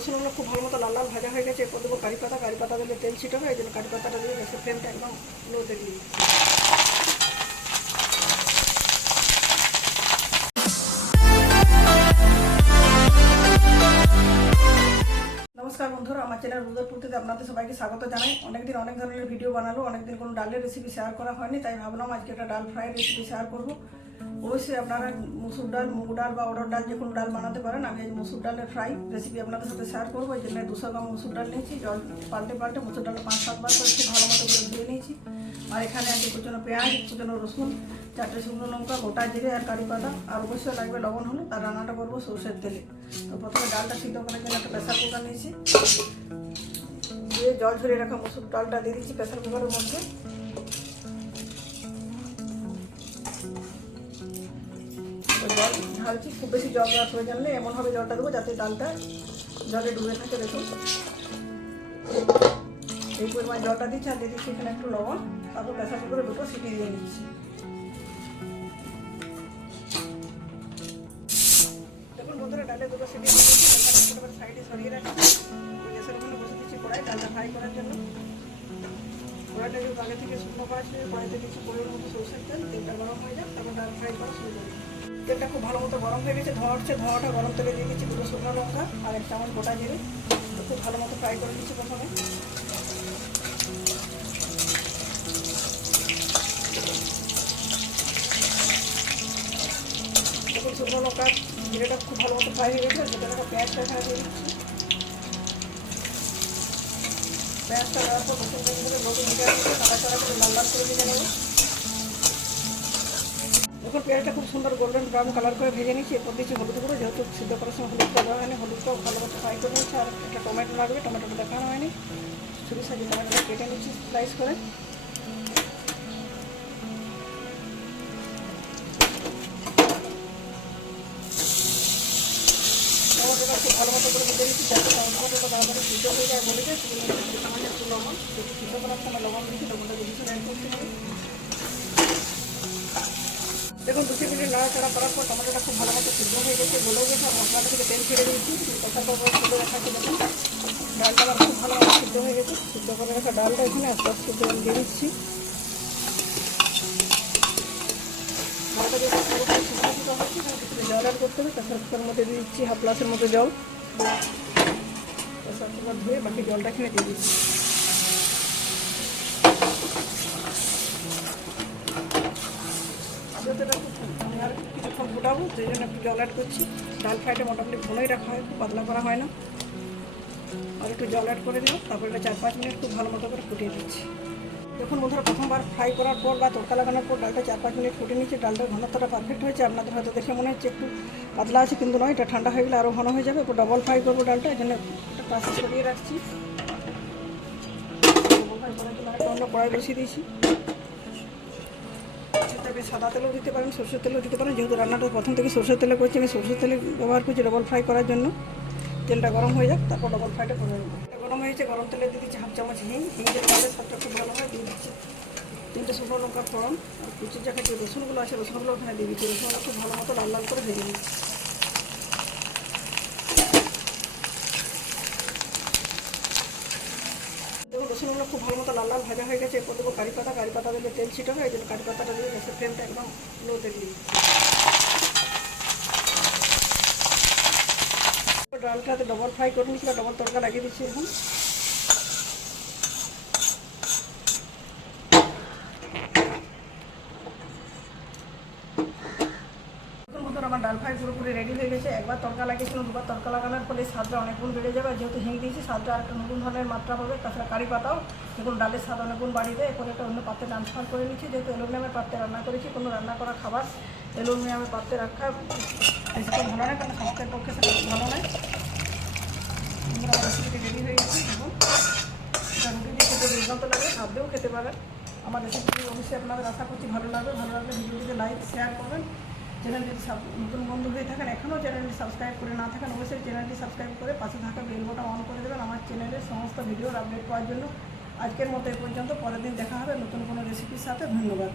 রসুনগুলো খুব ভালো মতো লাল লাল ভাজা হয়ে গেছে। এরপর দেবো কারি পাতা। কারি পাতা দিলে তেল ছিটাবে, এই জন্য কারি পাতাটা দিয়ে গ্যাসের ফ্লেমটা একদম লোতে দিয়ে দিচ্ছি। নমস্কার বন্ধুরা, আমার চ্যানেল রুদ্রপুরীতে আপনাদের সবাইকে স্বাগত জানাই। অনেকদিন অনেক ধরনের ভিডিও বানালো, অনেকদিন কোনো ডালের রেসিপি শেয়ার করা হয়নি, তাই ভাবলাম আজকে একটা ডাল ফ্রাই রেসিপি শেয়ার করবো। অবশ্যই আপনারা মসুর ডাল, মুগ ডাল বা অড়হর ডাল যে কোনো ডাল বানাতে পারেন। আমি আজ মসুর ডালের ফ্রাই রেসিপি আপনাদের সাথে শেয়ার করবো। এই জন্য 200 গ্রাম মসুর ডাল নিয়েছি। জল পাল্টে মসুর ডালটা 5-7 বার করে একটু ভালো মতো করে ধুয়ে নিয়েছি। আর এখানে আছে কুচনো পেঁয়াজ, কুচনো রসুন, 4টে শুকনো লঙ্কা, গোটা জিরে আর কারি পাতা, আর অবশ্যই লাগবে লবণ হলুদ। আর রান্নাটা করবো সরষের তেলে। তো প্রথমে ডালটা সিদ্ধ করার জন্য একটা প্রেসার কুকার নিয়েছি। দিয়ে জল ঝরিয়ে রাখা মসুর ডালটা দিয়ে দিচ্ছি প্রেসার কুকারের মধ্যে। জল ঢালছি, খুব বেশি জল দেওয়ার প্রয়োজন নেই, এমনভাবে জলটা দেবো যাতে ডালটা জলে ডুবে থাকে। দেখুন এই পরিমাণ জলটা দিচ্ছি। আর দিয়ে দিচ্ছি এখানে একটু লবণ। তারপর প্রেসার কুকারে দুটো সিটি দিয়ে নিচ্ছি। দেখুন বন্ধুরা, ডালে দুটো সিটি দিয়ে দিচ্ছি। প্রেসার কুকারের সাইডে সরিয়ে রাখছি। গ্যাসের ওখানে বসে দিচ্ছি কড়াই ডালটা ফ্রাই করার জন্য। কড়াইটা যেহেতু আগে থেকে শুকনো করা ছিল, কড়াইতে দিচ্ছি পরিমাণ মতো সরষের তেল। তেলটা গরম হয়ে যাক, তারপর ডাল ফ্রাই করা শুরু করবো। তেলটা খুব ভালো মতো গরম হয়ে গেছে, ধোঁয়া উঠছে। ধোঁয়াটা গরম তেলে দিয়ে দিচ্ছি 2 শুকনো লঙ্কা আর 1 চামচ গোটা জিরে। খুব ভালো মতো ফ্রাই করে দিচ্ছি প্রথমে। দেখুন শুকনো লঙ্কা জিরেটা খুব ভালো মতো ফ্রাই হয়ে গেছে। যেটা পেঁয়াজটা এখানে দিয়ে দিচ্ছি। পেঁয়াজটা দেওয়ার পর নতুন মিডিয়াম করে নাড়াচাড়া করে লাল লাল করে ভেজে নেব। দেখুন পেঁয়াজটা খুব সুন্দর গোল্ডেন ব্রাউন কালার করে ভেজে নিচ্ছি। এরপর দিচ্ছি হলুদ গুঁড়ো, যেহেতু সিদ্ধ করার সময় হলুদটা দেওয়া হয়নি, হলুদটাও ভালো মতো ফ্রাই করে নিচ্ছি। আর একটা টমেটো লাগবে, টমেটোটা দেখানো হয়নি। ছুরি সাজিয়ে টমেটোটা কেটে নিচ্ছি স্লাইস করে। টমেটোটা খুব ভালো মতো করে ভেজে নিচ্ছি, যাতে টমেটোটা তাড়াতাড়ি সিদ্ধ হয়ে যায় বলে যায়। সামান্য একটু লবণ, যেহেতু সিদ্ধ করার সময় লবণ দিচ্ছি, লবণটা বেশি অ্যাড করতে হবে। দেখুন 2 মিনিট নাড়াচাড়া করার পর টমেটোটা খুব ভালো মতো সিদ্ধ হয়ে গেছে, গলেও গেছে। আর মশলাটা থেকে তেল ছেড়ে দিয়েছি। তরকারিটা করে তুলে রাখাচ্ছি। দেখুন ডালটা আমার খুব ভালো মতো সিদ্ধ হয়ে গেছে। সিদ্ধ করে রাখা ডালটা এখানে আস্তে আস্তে দিয়ে দিচ্ছি। ডালটা যেটা পুরোপুরি সিদ্ধ হচ্ছে, কিছুটা জল অ্যাড করতে হবে। প্রেসার কুকারের মধ্যে দিয়ে দিচ্ছি 1/2 গ্লাসের মতো জল। প্রেসার কুকার ধুয়ে বাকি জলটা এখানে দিয়ে দিচ্ছি। আর কিছুক্ষণ ফোটাবো, সেই জন্য একটু জল অ্যাড করছি। ডাল ফ্রাইটা মোটামুটি ঘনই রাখা হয়, খুব পাতলা করা হয় না। আর একটু জল অ্যাড করে দিলাম। তারপর এটা 4-5 মিনিট খুব ভালো মতো করে ফুটিয়ে দিচ্ছি। দেখুন বন্ধুরা, প্রথমবার ফ্রাই করার পর বা তড়কা লাগানোর পর ডালটা 4-5 মিনিট ফুটে নিচ্ছে। ডালটার ঘনত্বটা পারফেক্ট হয়েছে। আপনাদের হয়তো দেখে মনে হচ্ছে একটু পাতলা আছে, কিন্তু নয়, এটা ঠান্ডা হয়ে গেলে আরও ঘন হয়ে যাবে। এরপর ডবল ফ্রাই করবো ডালটা, এই জন্য একটা পাশে সরিয়ে রাখছি। ডবল ফ্রাই করার জন্য একটা অন্য কড়াই বসিয়ে দিয়েছি। তবে সাদা তেলও দিতে পারেন, সরষের তেলও দিতে পারেন। যেহেতু রান্নাটা প্রথম থেকে সরষের তেলে করছি, আমি সরষের তেলে ব্যবহার করছি ডবল ফ্রাই করার জন্য। তেলটা গরম হয়ে যাক, তারপর ডবল ফ্রাইটা করে নেব। গরম হয়েছে, গরম তেলে দিয়ে দিচ্ছি 1/2 চামচ হিং। হিংয়ের ডালে স্বাদটা খুব ভালো হয়। দিয়ে দিচ্ছি 3টে শুকনো লঙ্কা ফোড়ন। আর কুচির জায়গায় যে রসুনগুলো আছে, রসুনগুলো ওখানে দিয়ে দিচ্ছি। রসুনগুলো খুব ভালো মতো লাল লাল করে ভেজে নিচ্ছি। দেখুন রসুনগুলো খুব ভালো মতো লাল লাল ভাজা হয়ে গেছে। এরপর দেবো কারি পাতা। কারি পাতা দিলে তেল ছিটাবে, এই জন্য কারি পাতাটা দিয়ে গ্যাসের ফ্লেমটা একদম লোতে দিয়ে দিচ্ছি। ডালটাতে ডবল ফ্রাই করে নিচ্ছি বা ডবল তড়কা লাগিয়ে দিচ্ছি। এখন আমার ডাল ফ্রাই পুরোপুরি রেডি হয়ে গেছে। একবার তড়কা লাগিয়েছিলাম, 2বার তড়কা লাগানোর ফলে স্বাদটা অনেক গুণ বেড়ে যাবে। যেহেতু হিং দিয়েছি, স্বাদটা আর একটা নতুন ধরনের মাত্রা হবে। তাছাড়া কারি পাতাও দেখুন ডালের স্বাদ অনেক গুণ বাড়িয়ে দেয়। এরপর একটা অন্য পাত্রে ট্রান্সফার করে নিচ্ছি। যেহেতু অ্যালুমিনিয়ামের পাত্রে রান্না করেছি, কোনো রান্না করা খাবার অ্যালুমিনিয়ামের পাত্রে রাখা বেশিক্ষণ ভালো নয়, কারণ স্বাস্থ্যের পক্ষে সেটা ভালো নয়। আমার রেসিপিটি রেডি হয়ে গেছে। দেখুন এটা রুটি দিয়ে খেতে দুর্দান্ত লাগে, ভাত দিয়েও খেতে পারেন। আমার রেসিপিটি অবশ্যই আপনাদের আশা করছি ভালো লাগবে। ভালো লাগলে ভিডিওটিকে লাইক শেয়ার করবেন। চ্যানেল যদি নতুন বন্ধু হয়ে থাকেন, এখনও চ্যানেলটি সাবস্ক্রাইব করে না থাকেন, অবশ্যই চ্যানেলটি সাবস্ক্রাইব করে পাশে থাকা বেল বাটন অন করে দেবেন আমার চ্যানেলের সমস্ত ভিডিওর আপডেট পাওয়ার জন্য। আজকের মতো এ পর্যন্ত। পরের দিন দেখা হবে নতুন কোনো রেসিপির সাথে। ধন্যবাদ।